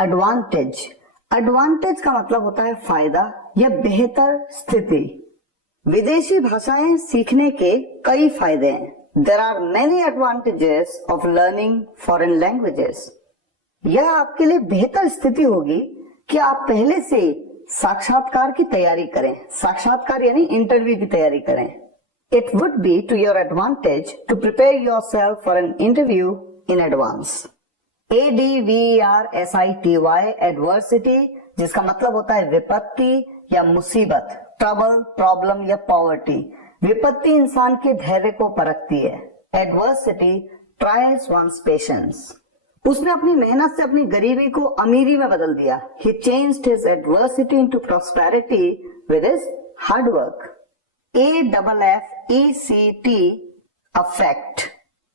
Advantage. Advantage का मतलब होता है फायदा या बेहतर स्थिति। विदेशी भाषाएं सीखने के कई फायदे हैं। There are many advantages of learning foreign languages. यह आपके लिए बेहतर स्थिति होगी कि आप पहले से साक्षात्कार की तैयारी करें। साक्षात्कार यानी इंटरव्यू की तैयारी करें। It would be to your advantage to prepare yourself for an interview in advance. ADVERSITY adversity, जिसका मतलब होता है विपत्ति या मुसीबत, ट्रबल, प्रॉब्लम या पॉवर्टी। विपत्ति इंसान के धैर्य को परखती है। Adversity trials one's patience. उसने अपनी मेहनत से अपनी गरीबी को अमीरी में बदल दिया। He changed his adversity into prosperity with his hard work. AFFECT affect,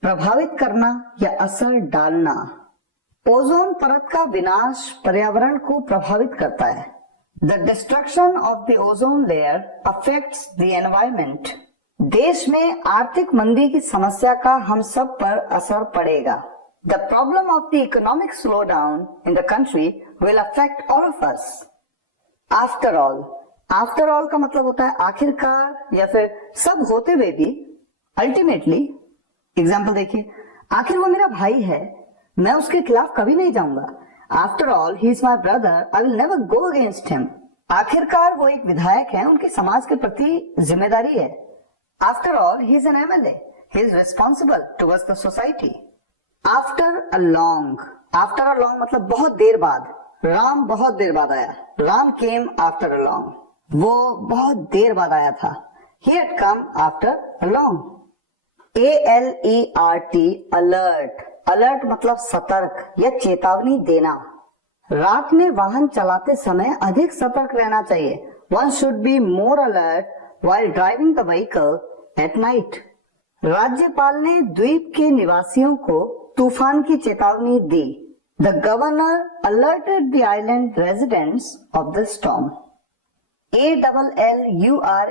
प्रभावित करना या असर डालना। ओजोन परत का विनाश पर्यावरण को प्रभावित करता है। The destruction of the ozone layer affects the environment. देश में आर्थिक मंदी की समस्या का हम सब पर असर पड़ेगा। The problem of the economic slowdown in the country will affect all of us. After all, after all का मतलब होता है आखिरकार या फिर सब होते हुए भी। Ultimately, एग्जाम्पल देखिए, आखिर वो मेरा भाई है, मैं उसके खिलाफ कभी नहीं जाऊंगा। After all, he is my brother. I will never go against him. आखिरकार वो एक विधायक है, उनकी समाज के प्रति जिम्मेदारी है। After all, he is an MLA. He is responsible towards the society. After a long मतलब बहुत देर बाद। राम बहुत देर बाद आया। Ram came after a long. वो बहुत देर बाद आया था। He had come after a long. ALERT alert. Alert मतलब सतर्क या चेतावनी देना। रात में वाहन चलाते समय अधिक सतर्क रहना चाहिए। One should be more alert while driving the vehicle at night. राज्यपाल ने द्वीप के निवासियों को तूफान की चेतावनी दी। The governor alerted the island residents of the storm. ALLURE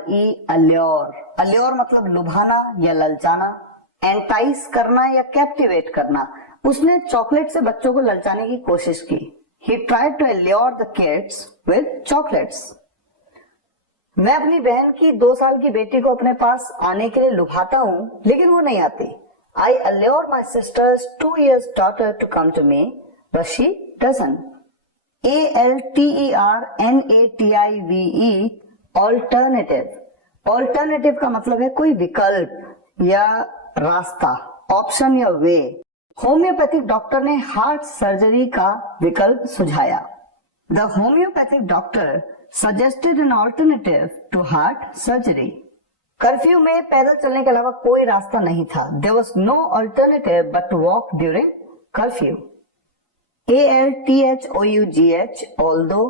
allure. allure मतलब लुभाना या ललचाना। एंटाइस करना या कैप्टिवेट करना। उसने चॉकलेट से बच्चों को ललचाने की कोशिश की। He tried to allure the kids with chocolates. मैं अपनी बहन की 2 साल की बेटी को अपने पास आने के लिए लुभाता हूँ, लेकिन वो नहीं आती। I allure my sister's 2 years daughter to come to me, but she doesn't. ALTERNATIVE alternative. Alternative का मतलब है कोई विकल्प या रास्ता, ऑप्शन या वे। होम्योपैथिक डॉक्टर ने हार्ट सर्जरी का विकल्प सुझाया। The homeopathic doctor suggested an alternative to heart surgery. Curfew में पैदल चलने के अलावा कोई रास्ता नहीं था। There was no alternative but to walk during curfew. ALTHOUGH although,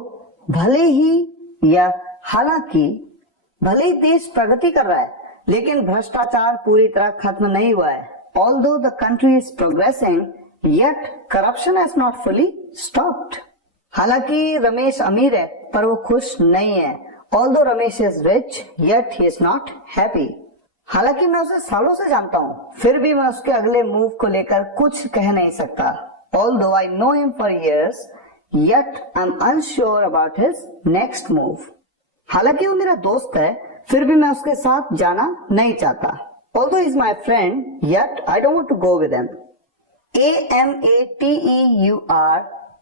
भले ही या हालांकि। भले ही देश प्रगति कर रहा है, लेकिन भ्रष्टाचार पूरी तरह खत्म नहीं हुआ है। Although the country is progressing, yet corruption has not fully stopped. हालांकि रमेश अमीर है, पर वो खुश नहीं है। Although Ramesh is rich, yet he is not happy. हालांकि मैं उसे सालों से जानता हूँ, फिर भी मैं उसके अगले मूव को लेकर कुछ कह नहीं सकता। Although I know him for years, yet I'm unsure about his next move. हालांकि वो मेरा दोस्त है, फिर भी मैं उसके साथ जाना नहीं चाहता। Although he is my friend, yet I don't want to go with him. AMATEUR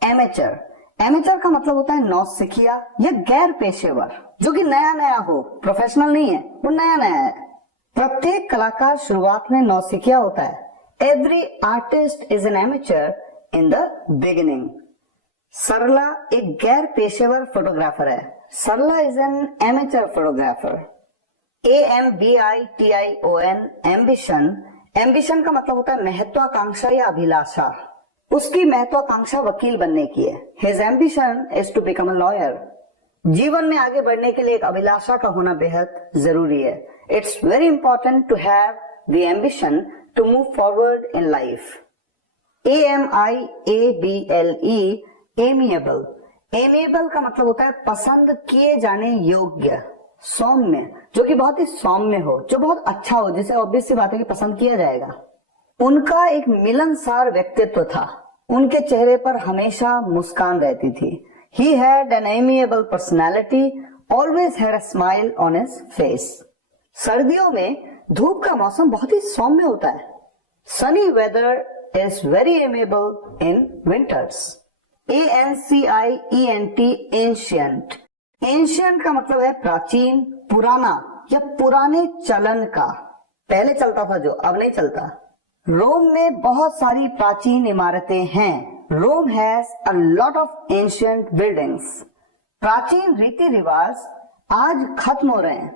amateur. Amateur का मतलब होता है नौसिखिया या गैर पेशेवर, जो कि नया नया हो, प्रोफेशनल नहीं है, वो नया नया है। प्रत्येक कलाकार शुरुआत में नौसिखिया होता है। Every artist is an amateur in the beginning. सरला एक गैर पेशेवर फोटोग्राफर है। Sarla is an amateur photographer. AMBITION ambition. Ambition का मतलब होता है महत्वाकांक्षा या अभिलाषा। उसकी महत्वाकांक्षा वकील बनने की है। His ambition is to become a lawyer. जीवन में आगे बढ़ने के लिए एक अभिलाषा का होना बेहद जरूरी है। It's very important to have the ambition to move forward in life. AMIABLE amiable. amiable का मतलब होता है पसंद किए जाने योग्य, सौम्य, जो कि बहुत ही सौम्य हो, जो बहुत अच्छा हो, जिसे ऑब्वियस सी बात है कि पसंद किया जाएगा। उनका एक मिलनसार व्यक्तित्व था। उनके चेहरे पर हमेशा मुस्कान रहती थी। He had an amiable personality, always had a smile on his face. सर्दियों में धूप का मौसम बहुत ही सौम्य होता है। Sunny weather is very amiable in winters. ANCIENT, ancient. Ancient का मतलब है प्राचीन, पुराना या पुराने चलन का, पहले चलता था जो अब नहीं चलता। रोम में बहुत सारी प्राचीन इमारतें हैं। Rome has a lot of ancient buildings. प्राचीन रीति रिवाज आज खत्म हो रहे हैं।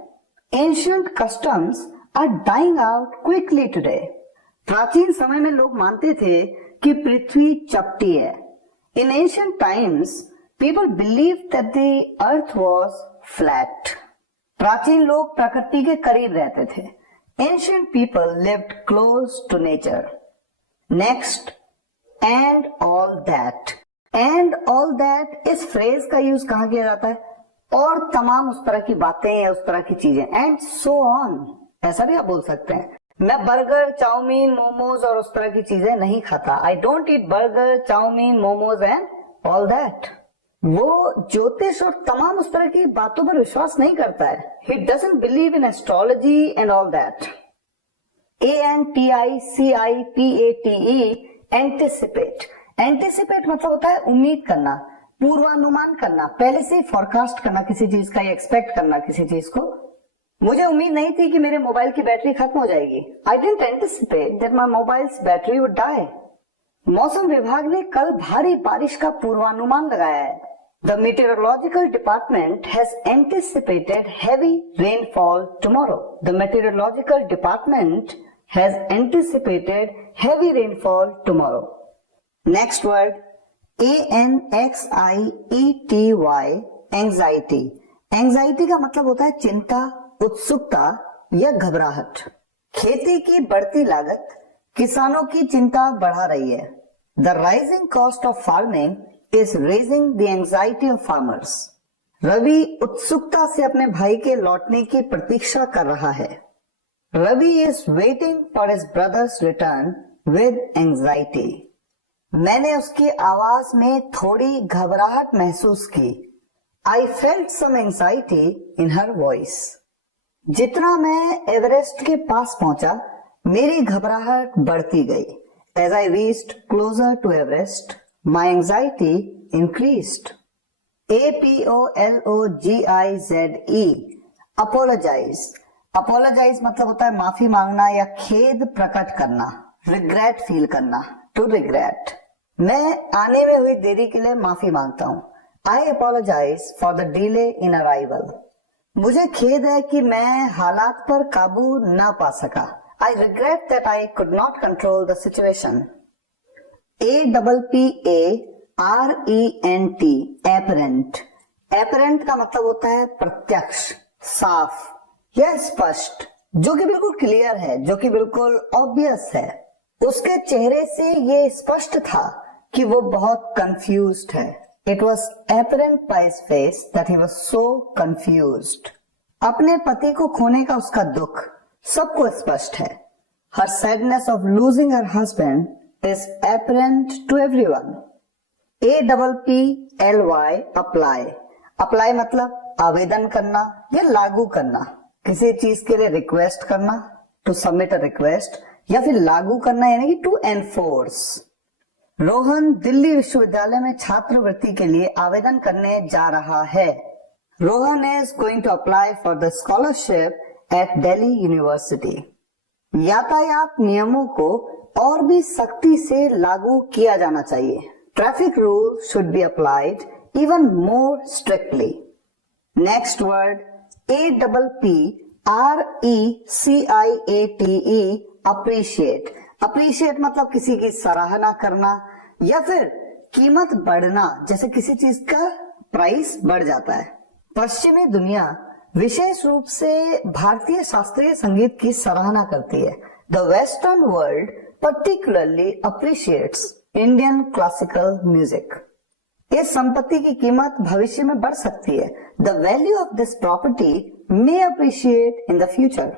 Ancient customs are dying out quickly today. प्राचीन समय में लोग मानते थे कि पृथ्वी चपटी है। In ancient times, people believed that the earth was flat. प्राचीन लोग प्रकृति के करीब रहते थे। Ancient people lived close to nature. Next, and all that. And all that इस फ्रेज का यूज कहाँ किया जाता है? और तमाम उस तरह की बातें या उस तरह की चीजें, एंड सो ऑन, ऐसा भी आप बोल सकते हैं। मैं बर्गर, चाउमीन, मोमोज और उस तरह की चीजें नहीं खाता। I don't eat burger, chow mein, momos and all that. वो ज्योतिष और तमाम उस तरह की बातों पर विश्वास नहीं करता है। He doesn't believe in astrology and all that. ANTICIPATE, anticipate. Anticipate मतलब होता है उम्मीद करना, पूर्वानुमान करना, पहले से फॉरकास्ट करना किसी चीज का, एक्सपेक्ट करना किसी चीज को। मुझे उम्मीद नहीं थी कि मेरे मोबाइल की बैटरी खत्म हो जाएगी। I didn't anticipate that my mobile's battery would die. मौसम विभाग ने कल भारी बारिश का पूर्वानुमान लगाया है। The meteorological department has anticipated heavy rainfall tomorrow. The meteorological department has anticipated heavy rainfall tomorrow. Next word, ANXIETY, anxiety. Anxiety का मतलब होता है चिंता, उत्सुकता या घबराहट। खेती की बढ़ती लागत किसानों की चिंता बढ़ा रही है। The rising cost of farming is raising the anxiety of farmers. Ravi उत्सुकता से अपने भाई के लौटने की प्रतीक्षा कर रहा है। Ravi is waiting for his brother's return with anxiety. मैंने उसकी आवाज में थोड़ी घबराहट महसूस की। I felt some anxiety in her voice. जितना मैं एवरेस्ट के पास पहुंचा, मेरी घबराहट बढ़ती गई। As I reached closer to Everest, my anxiety increased. APOLOGIZE, apologize. Apologize मतलब होता है माफी मांगना या खेद प्रकट करना, रिग्रेट फील करना, टू रिग्रेट। मैं आने में हुई देरी के लिए माफी मांगता हूँ। I apologise for the delay in arrival. मुझे खेद है कि मैं हालात पर काबू न पा सका। I regret that I could not control the situation. APPARENT, apparent. Apparent का मतलब होता है प्रत्यक्ष, साफ यह स्पष्ट, जो कि बिल्कुल क्लियर है, जो कि बिल्कुल ऑब्वियस है। उसके चेहरे से ये स्पष्ट था कि वो बहुत कंफ्यूज्ड है। It was apparent by his face that he was so confused. अपने पति को खोने का उसका दुख सबको स्पष्ट है। Her sadness of losing her husband is apparent to everyone. APPLY, apply. Apply मतलब आवेदन करना या लागू करना, किसी चीज के लिए रिक्वेस्ट करना, टू सबमिट अ रिक्वेस्ट, या फिर लागू करना यानी कि टू एनफोर्स। रोहन दिल्ली विश्वविद्यालय में छात्रवृत्ति के लिए आवेदन करने जा रहा है। Rohan is going to apply for the scholarship at Delhi university. यातायात नियमों को और भी सख्ती से लागू किया जाना चाहिए। Traffic rule should be applied even more strictly. Next word, APPRECIATE, appreciate. Appreciate मतलब किसी की सराहना करना या फिर कीमत बढ़ना, जैसे किसी चीज का प्राइस बढ़ जाता है। पश्चिमी दुनिया विशेष रूप से भारतीय शास्त्रीय संगीत की सराहना करती है। The western world particularly appreciates Indian classical music. इस संपत्ति की कीमत भविष्य में बढ़ सकती है। The value of this property may appreciate in the future.